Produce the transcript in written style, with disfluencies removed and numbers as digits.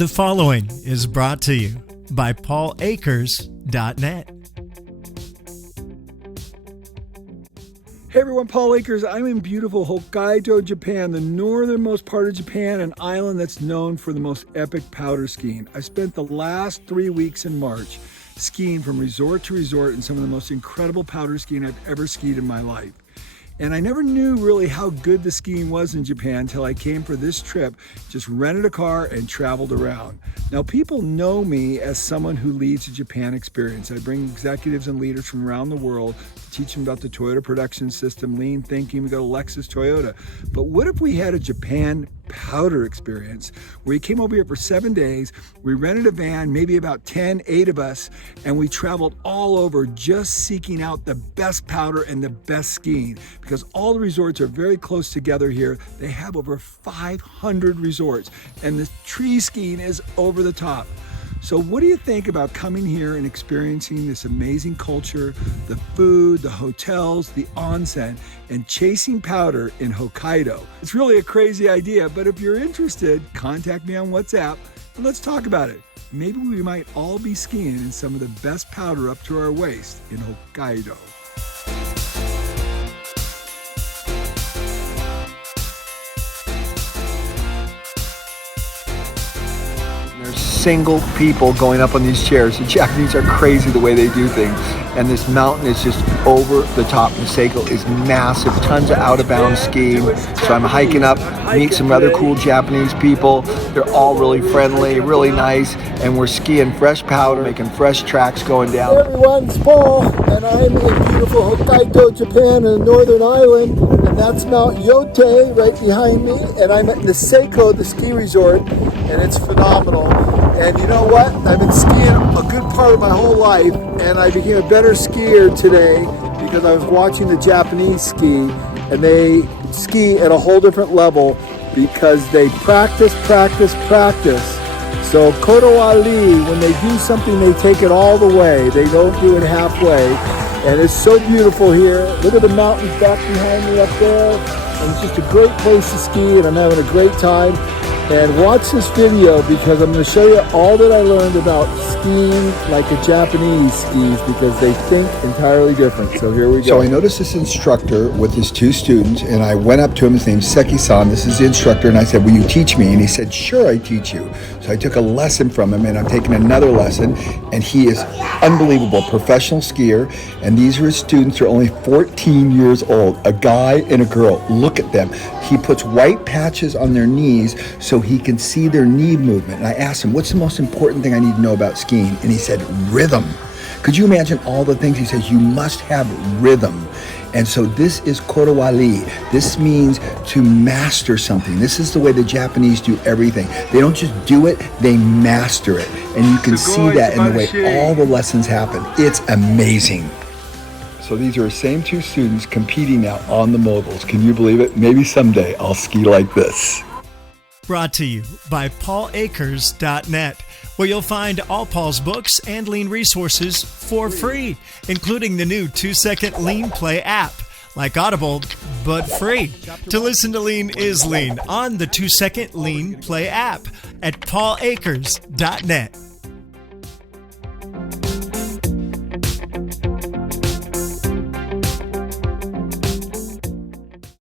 The following is brought to you by PaulAkers.net. Hey everyone, Paul Akers. I'm in beautiful Hokkaido, Japan, the northernmost part of Japan, an island that's known for the most epic powder skiing. I spent the last 3 weeks in March skiing from resort to resort in some of the most incredible powder skiing I've ever skied in my life. And I never knew really how good the skiing was in Japan until I came for this trip, just rented a car and traveled around. Now, people know me as someone who leads a Japan experience. I bring executives and leaders from around the world to teach them about the Toyota production system, lean thinking. We got a Lexus Toyota. But what if we had a Japan powder experience where we came over here for 7 days, we rented a van, maybe about 8 of us, and we traveled all over just seeking out the best powder and the best skiing, because all the resorts are very close together here. They have over 500 resorts, and the tree skiing is over the top. So what do you think about coming here and experiencing this amazing culture, the food, the hotels, the onsen, and chasing powder in Hokkaido? It's really a crazy idea, but if you're interested, contact me on WhatsApp and let's talk about it. Maybe we might all be skiing in some of the best powder up to our waist in Hokkaido. Single people going up on these chairs. The Japanese are crazy the way they do things. And this mountain is just over the top. Niseko is massive, tons of out-of-bounds skiing. So I'm hiking up, meet some other cool Japanese people. They're all really friendly, really nice. And we're skiing fresh powder, making fresh tracks going down. Hey everyone, it's Paul, and I'm in beautiful Hokkaido, Japan, in a northern island. And that's Mount Yote right behind me. And I'm at Niseko, the ski resort, and it's phenomenal. And you know what? I've been skiing a good part of my whole life, and I became a better skier today because I was watching the Japanese ski, and they ski at a whole different level because they practice. So Kodawari, when they do something, they take it all the way. They don't do it halfway. And it's so beautiful here. Look at the mountains back behind me up there. And it's just a great place to ski, and I'm having a great time. And watch this video because I'm going to show you all that I learned about skiing like a Japanese skis, because they think entirely different. So here we go. So I noticed this instructor with his 2 students, and I went up to him. His name's Seki-san. This is the instructor, and I said, "Will you teach me?" And he said, "Sure, I teach you." So I took a lesson from him, and I'm taking another lesson, and he is unbelievable, professional skier. And these are his students. They're only 14 years old, a guy and a girl. Look at them. He puts white patches on their knees so he can see their knee movement. And I asked him, "What's the most important thing I need to know about skiing?" And he said, "Rhythm." Could you imagine all the things? He says, you must have rhythm. And so this is Kodawari. This means to master something. This is the way the Japanese do everything. They don't just do it, they master it. And you can see that in the way all the lessons happen. It's amazing. So these are the same 2 students competing now on the moguls. Can you believe it? Maybe someday I'll ski like this. Brought to you by PaulAkers.net, where you'll find all Paul's books and lean resources for free, including the new 2-second Lean Play app, like Audible, but free. To listen to Lean is Lean on the 2-second Lean Play app at PaulAkers.net.